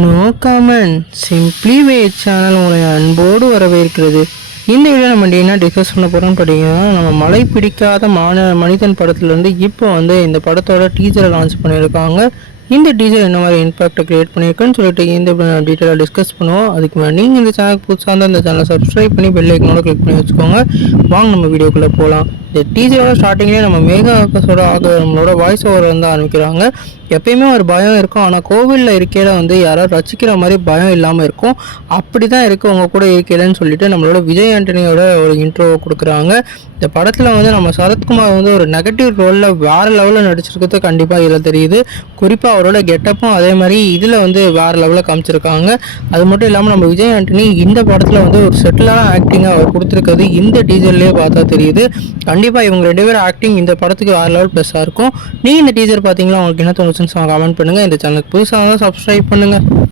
No comment simply வேட் channel உங்களை அன்போடு வரவேற்கிறது. இந்த வீடியோ நம்ம என்ன டிஸ்கஸ் பண்ண போகிறோம்னு பார்த்தீங்கன்னா, நம்ம மழை பிடிக்காத மனிதன் படத்துலேருந்து இப்போ இந்த படத்தோட டீசரை லான்ச் பண்ணியிருக்காங்க. இந்த டீசர் என்ன மாதிரி இம்பாக்டை கிரியேட் பண்ணியிருக்குன்னு சொல்லிட்டு இந்த டீட்டெயிலாக டிஸ்கஸ் பண்ணுவோம். அதுக்கு மேலே நீங்கள் இந்த சேனலுக்கு புதுசாக இருந்தால் இந்த சேனலை சப்ஸ்கிரைப் பண்ணி பெல் ஐக்கனோட கிளிக் பண்ணி வச்சுக்கோங்க. வாங்க நம்ம வீடியோக்குள்ளே போகலாம். இந்த டீசரோட ஸ்டார்டிங்லேயே நம்ம மேகா ஆகாஷோட நம்மளோட வாய்ஸ் ஓவர் ஆரம்பிக்கிறாங்க. எப்பயுமே ஒரு பயம் இருக்கும், ஆனால் கோவிலில் இருக்கையில் யாராவது ரசிக்கிற மாதிரி பயம் இல்லாமல் இருக்கும். அப்படி தான் இருக்குது உங்கள் கூட இருக்கையிலன்னு சொல்லிட்டு நம்மளோட விஜய் ஆண்டனியோட ஒரு இன்ட்ரோவை கொடுக்குறாங்க. இந்த படத்தில் நம்ம சரத்குமார் ஒரு நெகட்டிவ் ரோலில் வேறு லெவலில் நடிச்சிருக்கிறது கண்டிப்பாக இதில் தெரியுது. குறிப்பாக அவரோட கெட்டப்பும் அதே மாதிரி இதில் வேறு லெவலில் காமிச்சிருக்காங்க. அது மட்டும் இல்லாமல் நம்ம விஜய் ஆண்டனி இந்த படத்தில் ஒரு செட்டிலான ஆக்டிங்காக அவர் கொடுத்துருக்கிறது இந்த டீசர்லேயே பார்த்தா தெரியுது. கண்டிப்பாக இவங்க 2 பேரும் ஆக்டிங் இந்த படத்துக்கு வேறு லெவல் ப்ளஸ்ஸாக இருக்கும். நீங்கள் இந்த டீசர் பார்த்தீங்கன்னா உங்களுக்கு என்ன தோணுச்சுன்னு கமெண்ட் பண்ணுங்கள். இந்த சேனலுக்கு புதுசாக சப்ஸ்கிரைப் பண்ணுங்கள்.